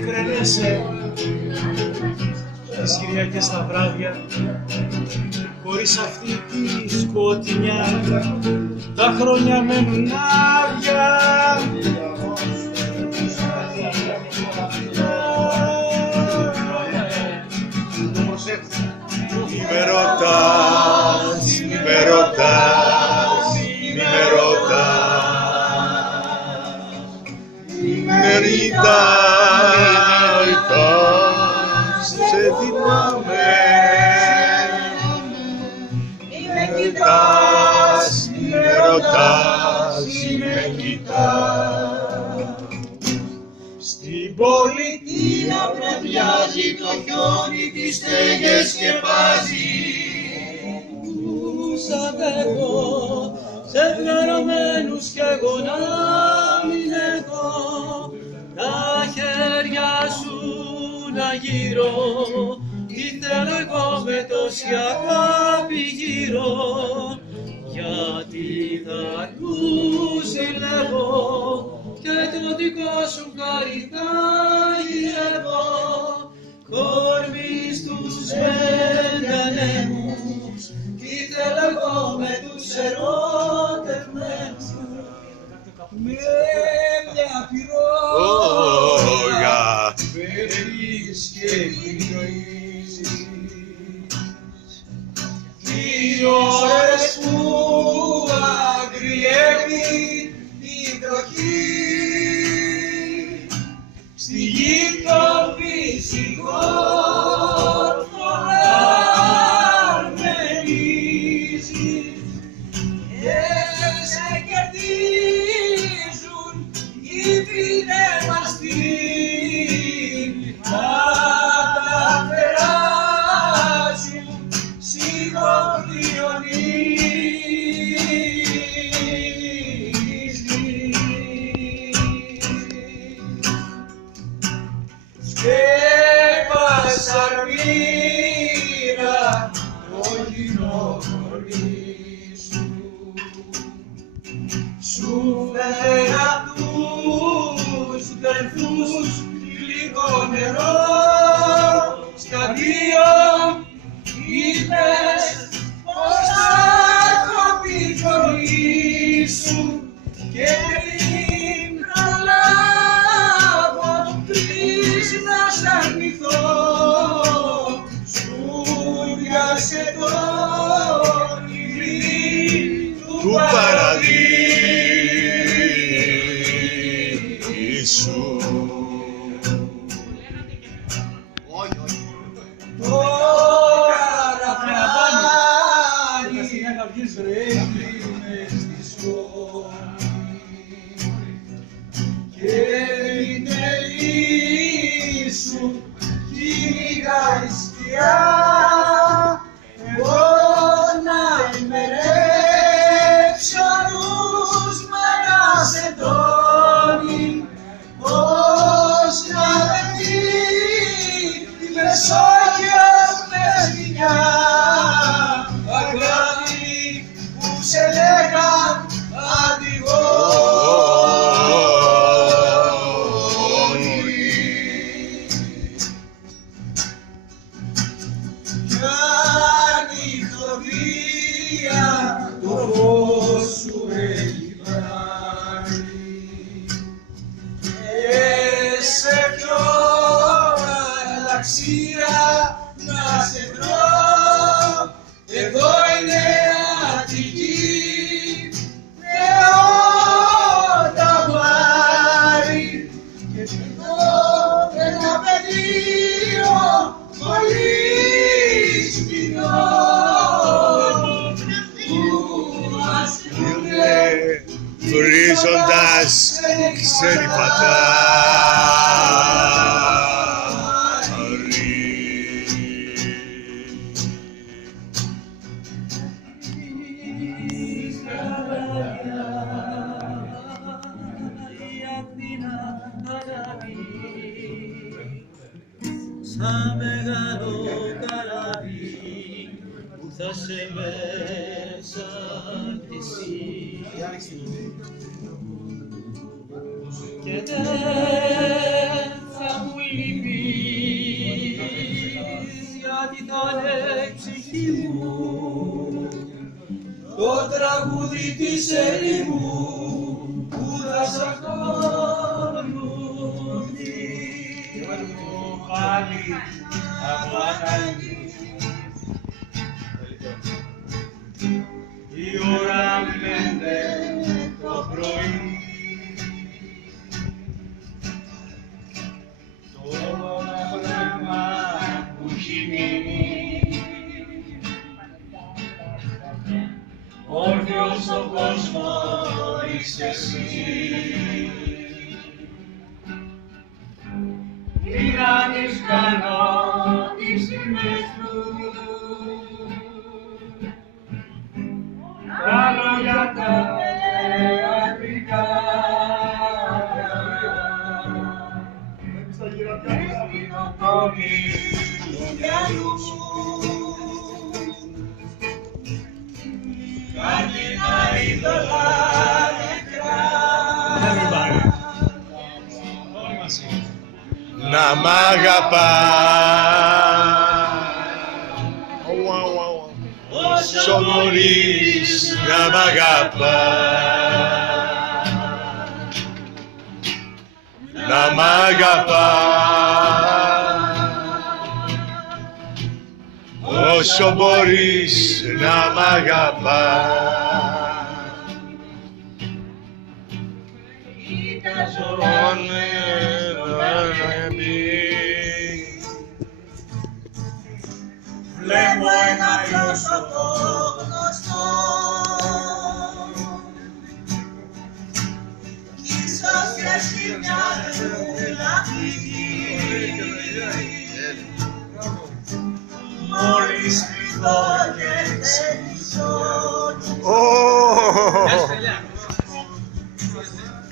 μικραίνεσαι τις Κυριακές τα βράδια, χωρίς αυτή τη σκοτεινιά τα χρόνια μένουν άδεια. Μη με ρωτάς, μη με ρωτάς, μη με ρωτάς, μη με ρωτάς, σε θυμάμαι. Μη με κοιτάς, μη με ρωτάς, μη με κοιτάς. Στην πολιτεία βραδιάζει το χιόνι, τις στέγες σκεπάζει. Τους αντέχω σε φλερωμένους κι εγώ να μην έχω τα χέρια σου να γύρω. Τι θέλω εγώ με τόση αγάπη γύρω, γιατί θα ζηλεύω και το δικό σου χάρη θα γυρεύω. Κορμί στους πεντανέμους, τι θέλω εγώ με τους ερωτευμένους. Με μια πυρόλια φεύγεις και γυρίζεις. Τι ώρες που αγριεύει η βροχή, στη γη το φυσικό αρμενίζει και σε κερδίζουν οι πινέμαστοι να τα περάσουν σκέπασα αρμύρα το γυμνό κορμί σου. Σου φέρα τους δελφούς λίγο νερό στα δύο είπες πως έχω τη φωνή σου και πριν προλάβω να σ' αρνηθώ, σου διάσε το κλειδί του παραδείσου. Τώρα πάλι βρέχει μες στη σκόνη και την τελή σου κυνηγάει σκιά. Εγώ να ημερέψω τους με να σε τόνει, πώς να δεχτεί τη Μεσόγειος με σκηνιά. Αγάπη που σε λέγαν αντιγόνοι, κι αν η χλωδία το φως σου έχει πάρει και σε πιο αλλαξία να σε βρω, εδώ είναι Αττική με ότα βάρη και εδώ ένα πεδίο πολύ σπινό που μας πούνε βρίζοντας ξέρει σαν μεγάλο καράβι που θα σε μέσα κι εσύ και δεν θα μου το τραγούδι της ερήμου που θα σ' ακολουθεί. Πάλι από ανάγκη η ώρα 5 το πρωί, το πράγμα που έχει μείνει όρθιος στον κόσμο είσαι εσύ. Τι κάνεις καλό τις στιγμές του, τα λόγια τα θεατρικά, στην οθόνη του μυαλού κάτι τα είδωλα νεκρά. Να μ' αγαπάς όσο μπορείς να μ' αγαπάς, να μ' αγαπάς όσο μπορείς να μ' αγαπάς. Βλέπω ένα πρόσωπο γνωστό, ίσως και εσύ μια να φύγει, μόλις πληθώ και ξενήσω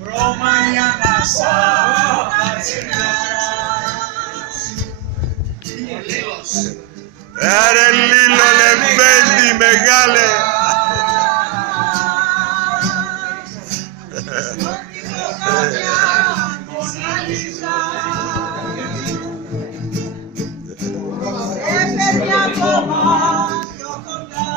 βρώμα για να σ' Άρε Λίλο Λεμπέντη μεγάλε. Έφερνει ακόμα πιο κοντά.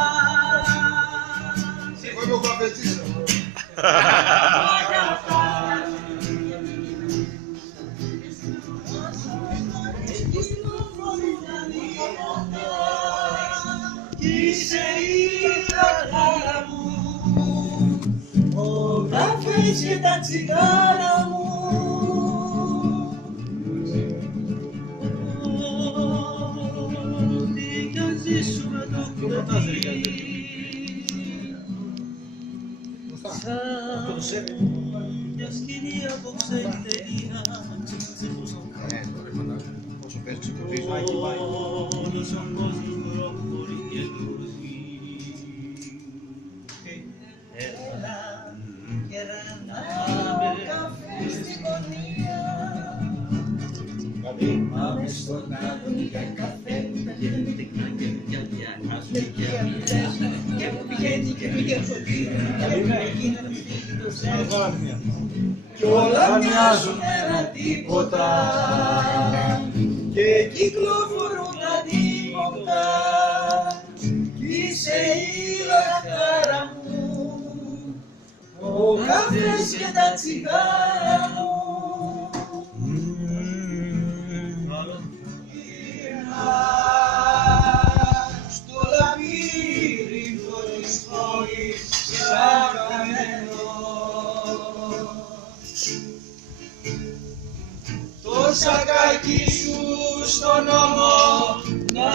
Είσαι η λαχτάρα μου, ο καφές και τα τσιγάρα μου. Τι κι αν ζήσουμε το κρεβάτι, σαν μια σκηνή απόψε τελεία. Όλος ο κόσμος προχωρεί και λούζει. Έλα, κερνάμε καφέ στην γωνία. Πάμε στον άλλον για καφέ. Πηγαίνουν τεκνά και βιβλιά, άσουν και αμοιές. Και μου πηγαίνει και πηγαίνει στο πύρο. Τα λεπτά εκείνα να φύγει το σέρμα. Κι όλα μοιάζουν ένα τίποτα και κυκλοφορούν τα τίποτα. Είσαι η λαχτάρα μου, ο καφές και τα τσιγάρα μου. Στο λαβύρινθο της πόλης χαμένο, το σακάκι σου στον ώμο να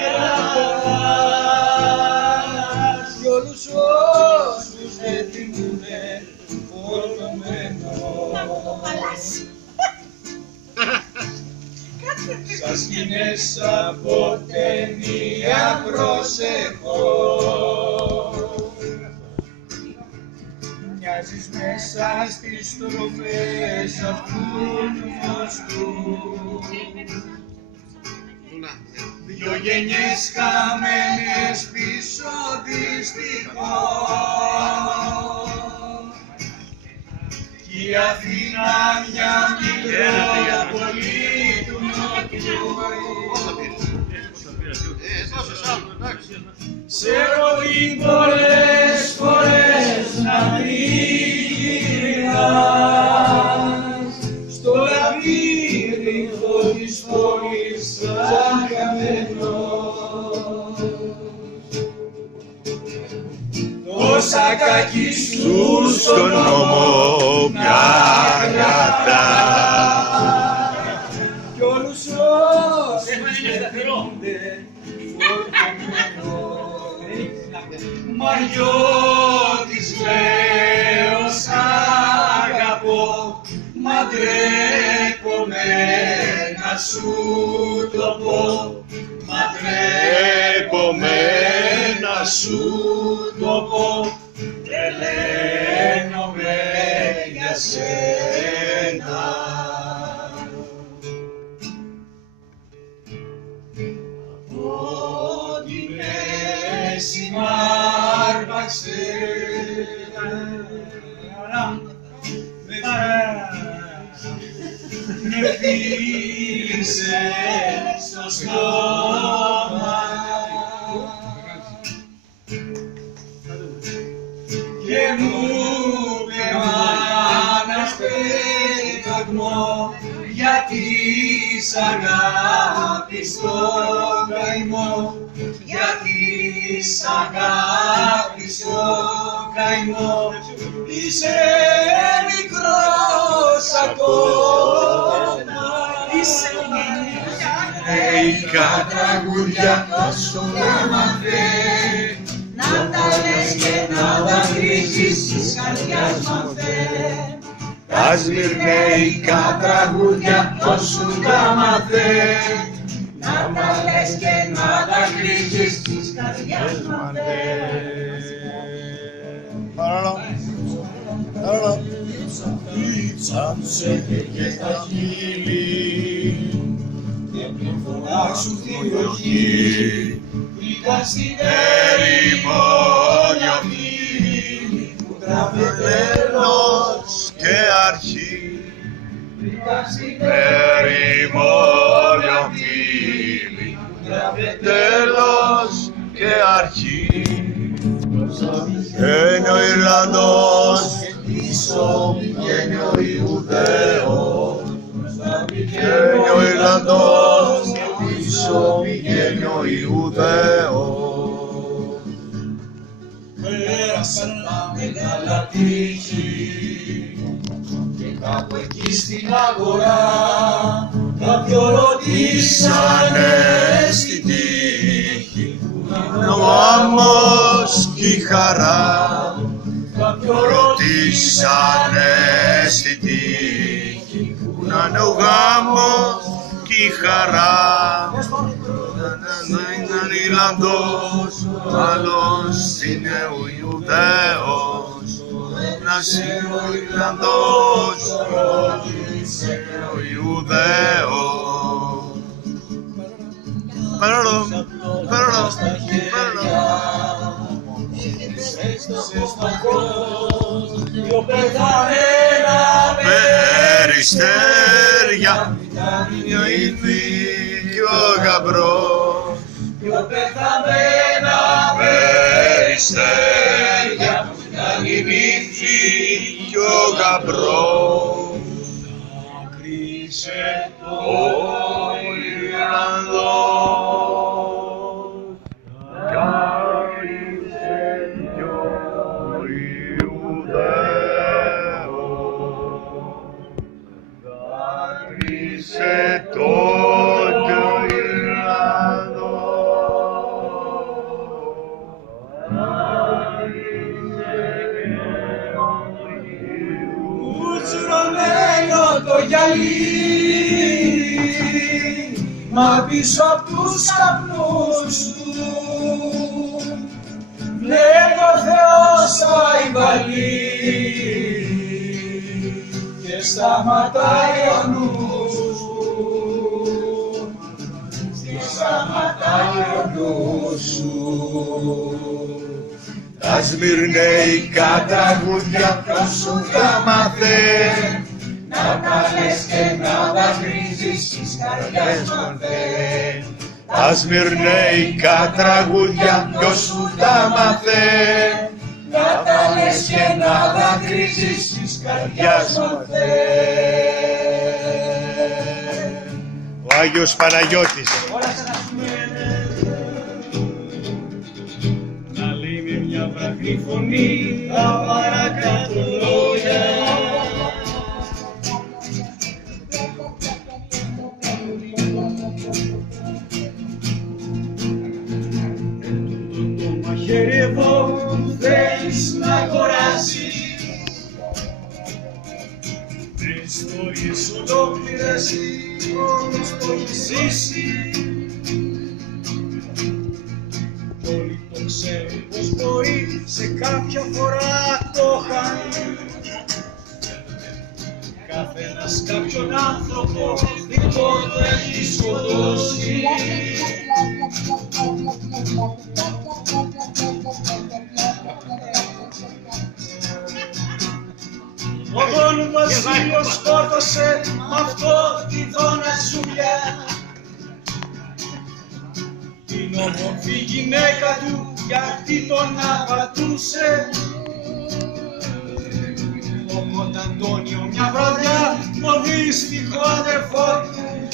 κρατάς, κι όλους όσους δεν θυμούνε φορτωμένο. Σαν σκηνές από ταινία προσεχώς, μοιάζεις μέσα στις στροφές αυτού του φωστού. Δυο γενιές χαμένες πίσω δυστυχώς, κι η Αθήνα μια μικρόπολη του νότου. Σε ρωτή πολλές όσα κακή σου στον νόμο πια γρατά. Κι όλους όσους δεχτούνται φορτωμένο Μαριώτης λέω σ' αγαπώ, μα ντρέπομαι να σου το πω, μα ντρέπομαι να σου το πω, τρελαίνομαι για σένα. Ό,τι μέση μ' άρπαξε με φίλησε στο στόμα και μου είπε μάνα σπέταγμο γιατί σ' αγάπη στο καημό, γιατί σ' αγάπη στο καημό, είσαι μικρός ακόμα, είσαι νεϊκά τραγούδια σου έμαθε, να τα λες και να τα βρίζεις της καρδιάς μαθε. τα σμυρνεϊκά τραγούδια σου τα μάθε, να τα λες και να τα κρίζεις της καρδιάς μαθε. Ψάψε και στα χείλη και πριν φωνάξουν τη βροχή, βρήκα στην ερημόνια φίλη που τραβεί τέλος και αρχή. βρήκα στην Ερημόνια φίλη, τέλος και αρχή. Βγαίνει ο Ιρλανδός, πίσω βγαίνει ο Ιουδαίος. Βγαίνει ο Ιρλανδός, πίσω βγαίνει ο Ιουδαίος. πέρασαν τα μεγάλα τείχη και κάπου εκεί στην αγορά κάποιοι ρωτήσανε Στη τύχη ο γάμος κι η χαρά. κάποιοι Ρωτήσανε στη τύχη που να είναι ο γάμος κι η χαρά. Να είναι Ιρλανδός, άλλος είναι ο Ιουδαίος. Να είναι ο Ιρλανδός, άλλος είναι ο Ιουδαίος. Παρόλο, παρόλο, παρόλο. δυο πεθαμένα Περιστέρια, η ήθη κι ο γαμπρός. δυο πεθαμένα Περιστέρια, η ήθη κι ο γαμπρός. κρύσε Ο Ιρλανδός, κάλυψε κι ο Ιουδαίος. Κάλυψε τότε ο κουτσουρωμένο το γυαλί, μα πίσω απ' τους καπνούς του βλέπω Θεός αϊβαλί και σταματάει ο νους σου, σταματάει ο νους σου. τα σμυρνεϊκά τραγούδια ποιος σου τα μάθε. Να τα λες και να τα βρίζεις της καρδιάς μαθε. Τα σμυρνεϊκά τραγούδια ποιος σου τα μάθε. Να τα λες και να τα κρίζεις της καρδιάς μαθε. Ο Άγιος Παναγιώτης. Να λέει με μια βραδιά τη φωνή τα παρακάτω λόγια. Το μαχαίρι εδώ που θέλεις να αγοράσεις, με ιστορίες ολόκληρες όλος το έχει ζήσει. Όλοι το ξέρουν πως μπορεί σε κάποια φορά το χάνει. Καθένας κάποιον άνθρωπο δικό του έχει σκοτώσει. Ο Δον Βασίλειος σκότωσε μ' αυτό τη Δώνα Ζουλιά, την όμορφη γυναίκα του, γιατί τον απατούσε. Όμω τον Αντώνιο μια βραδιά, το δύστιχο αδερφό του,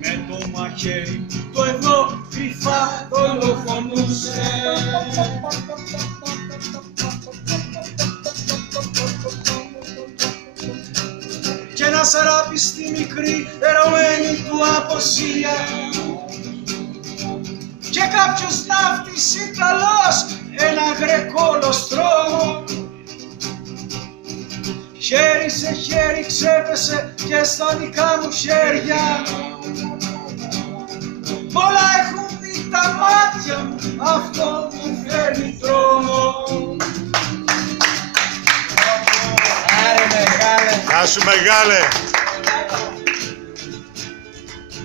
με το μαχαίρι το εδώ κρυφά δολοφονούσε. Κι ένας αράπης στη μικρή ερωμένη του αποσία, και κάποιος ναύτης Ιταλός ένα γρεκόλο στρώμο. Χέρι σε χέρι ξέπεσε και στα δικά μου χέρια, πολλά έχουν δει τα μάτια μου, αυτό μου φέρνει τρόμο. Γεια σου μεγάλε.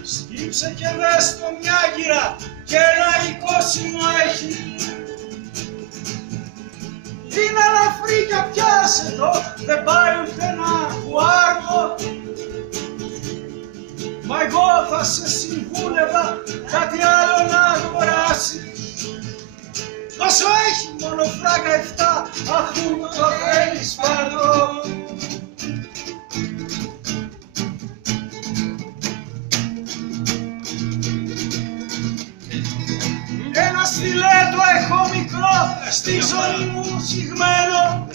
Σκύψε και δες το μια γύρα και ένα οικόσιμο έχει. Είναι αλαφρύκια πιάσε το, δεν πάει ούτε ένα κουάρτο. Μα εγώ θα σε συμβούλευα κάτι άλλο να αγοράσεις. Όσο έχει μόνο φράγκα 7, αφού το θέλεις πάρτο. Ένα στιλέτο έχω μικρό, στη ζωή μου συγμένο,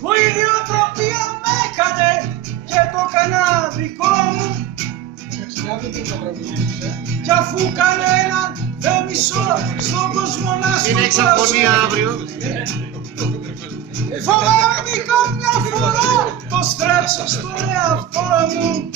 που η ιδιοτροπία μ' έκανε και το κανά δικό μου. Κι αφού κανέναν δεν μισώ στον κόσμο να σου είναι εξαφωνία αύριο. Φοβάμαι μη καμιά φορά το στρέψω στον εαυτό μου.